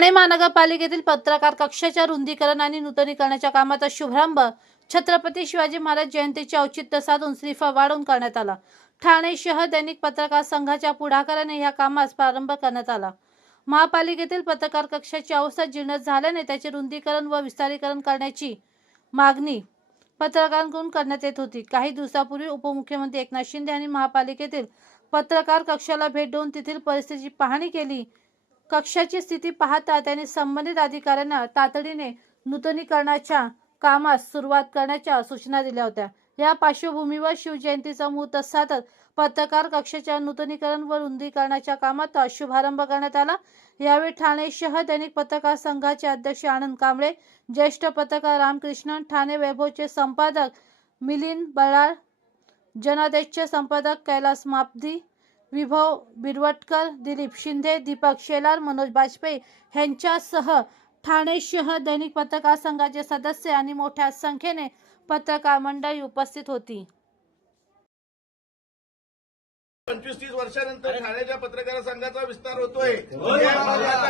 ठाणे महानगरपालिकेतील पत्रकार कक्षाच्या रुंदीकरण आणि नूतनीकरणाच्या कामाचा शुभारंभ छत्रपती शिवाजी महाराज जयंतीचे औचित्य साधून श्रीफळ वाढवून करण्यात आला। ठाणे शहर दैनिक पत्रकार संघाच्या पुढाकाराने या कामास प्रारंभ करण्यात आला। महापालिकेतील पत्रकार कक्षाची अवस्था जीर्ण झाल्याने त्याचे रुंदीकरण व विस्तारीकरण करण्याची मागणी पत्रकारांकडून करण्यात येत होती। काही दिवसापूर्वी उपमुख्यमंत्री एकनाथ शिंदे यांनी महापालिकेतील पत्रकार कक्षाला भेट देऊन तेथील परिस्थितीची पाहणी केली। कक्षाची स्थिती पाहता त्यांनी संबंधित अधिकाऱ्यांना तातडीने नूतनीकरणाच्या कामास सुरुवात करण्याच्या सूचना दिल्या होत्या। या पार्श्वभूमीवर शिवजयंतीचा मुहूर्त साधत पत्रकार कक्षाच्या नूतनीकरण व रुंदीकरणाच्या कामाचा शुभारंभ करण्यात आला। यावेळी ठाणे शहर दैनिक पत्रकार संघाचे अध्यक्ष आनंद कांबळे, ज्येष्ठ पत्रकार रामकृष्णन, ठाणे वैभवचे संपादक मिलिंद बराळ, जनादेशचे संपादक कैलास मापदी, विभव बिरवटकर, दिलीप शिंदे, दीपक शेलार, मनोज बाजपेयी यांच्यासह ठाणे शहर दैनिक पत्रकार संघाचे सदस्य आणि मोठ्या संख्येने पत्रकार मंडळी उपस्थित होती। 25-30 वर्षानंतर ठाण्याच्या पत्रकार संघाचा विस्तार होतोय,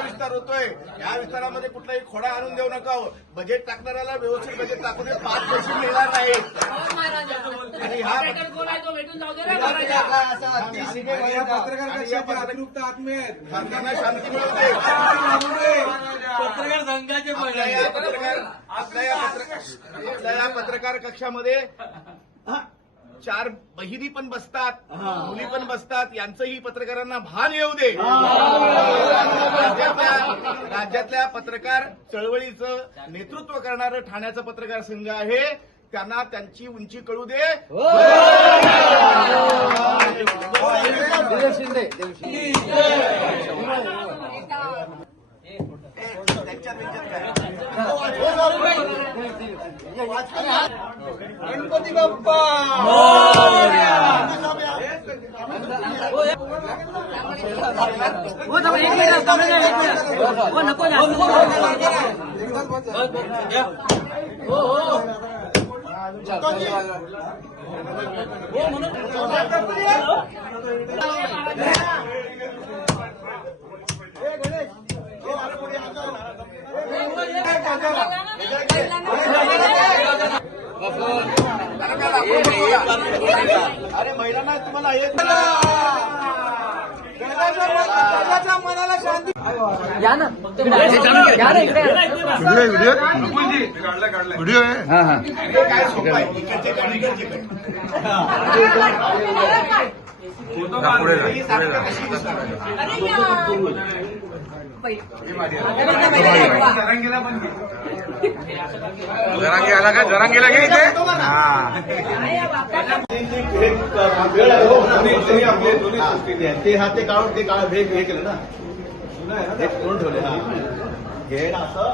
विस्तार होतोय। या विस्तारामध्ये कुठलाही खोडा आणून देऊ नका। बजेट टाकणाऱ्याला व्यवस्थित बजेट टाकून 5 पैसे मिळणार नाही। आणि हा पत्रकार शांती मिळवते। पत्रकार संघाचे आपल्या या पत्रकार कक्षामध्ये 4 बहिणी पण बसतात, मुली पण बसतात। यांचंही पत्रकारांना भान येऊ दे। राज्यातल्या पत्रकार चळवळीचं नेतृत्व करणारं ठाण्याचा पत्रकार संघ आहे। त्यांना त्यांची उंची कळू दे। गणपती बाप्पा अरे महिलांना तुम्हाला मनाला शांती या ना व्हिडिओ आहे। काय सोपं आहे। जरांगी आला का? जरांगीला घे इथे। आपले दोन्ही ते हात ते काढून ते काळ हे केलं ना, हे करून ठेवले ना, हे असं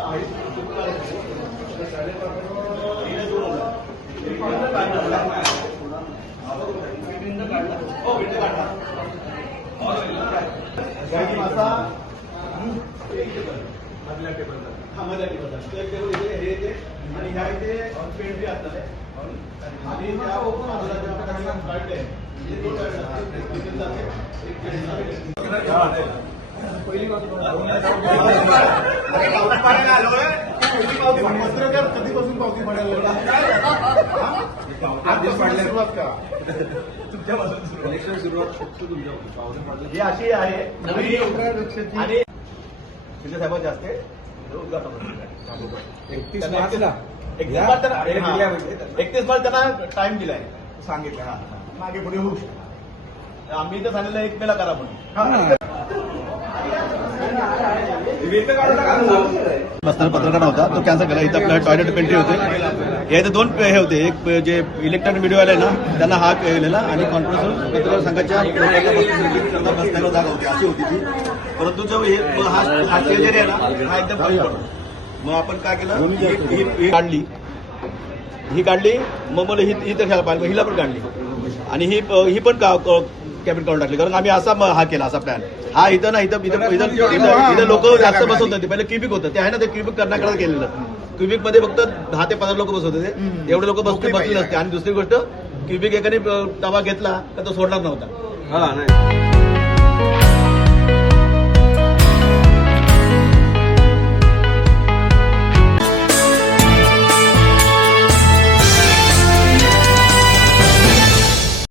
मधल्या टेबलला हे येते आणि ह्या इथे पेंट्री असतात आणि त्या ओपन काढले पहिली पत्रकार कधीपासून पावती पडायला सुरुवात का तुमच्यापासून सुरुवात ही अशी आहे। आणि शिंदे साहेबांचे असते 31 मार्च त्यांना टाइम दिलाय, सांगितलं हा मागे पुढे होऊ शकतो। आम्ही तर सांगितलं 1 मेला करा म्हणून। बसणारा पत्रकार होता तो कॅन्सल केला। इथं आपल्या टॉयलेट पेंट्री होते, याचे 2 हे होते, एक जे इलेक्ट्रॉनिक मीडिया वाले ना त्यांना हा केलेला आणि कॉन्फरन्स पत्रकार संघाच्या बसण्याला जागा होती अशी होती ती। परंतु जो हा स्टेज एरिया ना हा एकदम कमी पडतो। मग आपण काय केलं, ही काढली मग मला ही तर घ्यायला पाहिजे, हिला पण काढली आणि ही पण कॅबिन काढून टाकली। कारण आम्ही असा हा केला, असा प्लॅन हा इथं ना इथं लोक जास्त बसवत होते। पहिले क्युबिक होतं ते आहे ना, ते क्युबिक करण्याकडे केलेलं। क्युबिक मध्ये फक्त 10 ते 15 लोक बसवत होते, एवढे लोक बसले नसते। आणि दुसरी गोष्ट क्युबिक एकाने डबा घेतला तर तो सोडणार नव्हता।